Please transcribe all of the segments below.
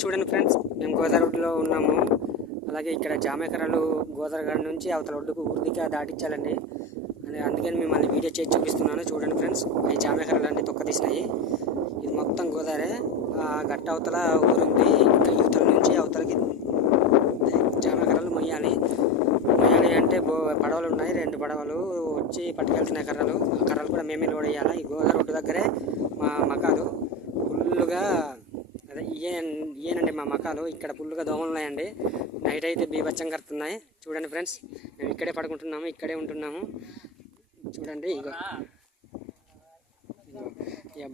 చూడండి ఫ్రెండ్స్, మేము గోదావరిలో ఉన్నాము. అలాగే ఇక్కడ జామేకర్రలు గోదావరి నుంచి అవతల ఒడ్డుకు ఊరిదిగా దాటించాలండి. అందుకని మిమ్మల్ని వీడియో చేసి చూపిస్తున్నాను. చూడండి ఫ్రెండ్స్, ఈ జామేకర్రలు అన్నీ తొక్క తీసినాయి. ఇది మొత్తం గోదావరి. గట్ట అవతల ఊరుంది. ఇంకా యువతల నుంచి అవతలకి జామేకర్రలు మొయ్యాలి అంటే పడవలు ఉన్నాయి. 2 పడవలు వచ్చి పట్టుకెళ్తున్నాయి కర్రలు. ఆ కర్రలు కూడా మేమే లోడ్ వేయాలి. ఈ గోదావరి ఒడ్డు దగ్గరే మా మకాలు ఫుల్లుగా. అదే ఇయేనండి మా మకాలు. ఇక్కడ ఫుల్లుగా దోమలు ఉన్నాయండి. నైట్ అయితే బీభత్సం కడుతున్నాయి. చూడండి ఫ్రెండ్స్, మేము ఇక్కడే పడుకుంటున్నాము, ఇక్కడే ఉంటున్నాము. చూడండి, ఇక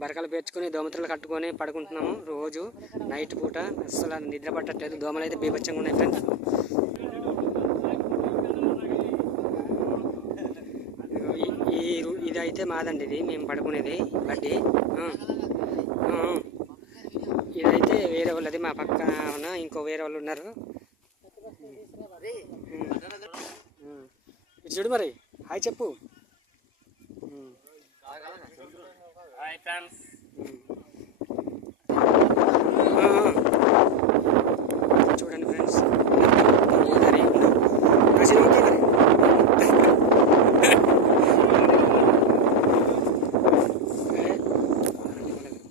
బరకలు పేర్చుకొని దోమతలు కట్టుకొని పడుకుంటున్నాము రోజు నైట్ పూట. అసలు నిద్ర పట్టట్లేదు. దోమలు అయితే బీభత్సంగా ఉన్నాయి ఫ్రెండ్స్. ఇది అయితే మాదండి, ఇది మేము పడుకునేది బడ్డీ. ఇదైతే వేరే వాళ్ళది, మా పక్కన ఇంకో వేరే వాళ్ళు ఉన్నారు. ఇది చూడు మరి, హాయ్ చెప్పు. చూడండి ఫ్రెండ్స్,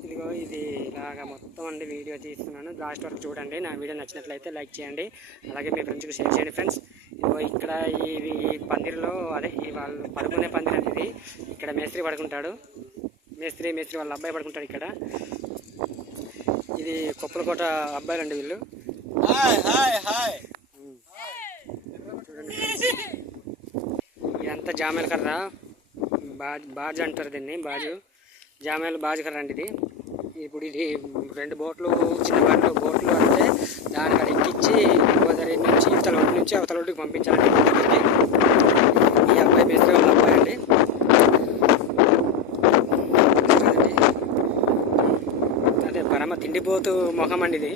ఇదిగో ఇది ఇలాగా మొత్తం అండి వీడియో తీస్తున్నాను. లాస్ట్ వరకు చూడండి. నా వీడియో నచ్చినట్లయితే లైక్ చేయండి, అలాగే మీ ఫ్రెండ్స్కి షేర్ చేయండి ఫ్రెండ్స్. ఇదిగో ఇక్కడ ఈ పందిరిలో, అదే వాళ్ళు పడుకునే పందిరి అనేది. ఇక్కడ మేస్త్రి పడుకుంటాడు. మేస్త్రి వాళ్ళ అబ్బాయి పడుకుంటాడు ఇక్కడ. ఇది కొప్పలకోట అబ్బాయిలు అండి వీళ్ళు. ఇదంతా జామేల కర్ర, బాజు అంటారు దీన్ని, బాజు. బాజు కర్ర అండి ఇది. ఇప్పుడు ఇది 2 బోట్లు, చిన్న బోట్లు అంటే దాని కాడ ఎక్కించి గోదావరి నుంచి ఇవతల ఒడ్డు నుంచి అవతల ఒడ్డుకి పంపించాలండి. ఈ అబ్బాయి మేస్త్రి వాళ్ళ అబ్బాయి అండి. అదే పరమ తిండిపోతూ మొహం అండి ఇది.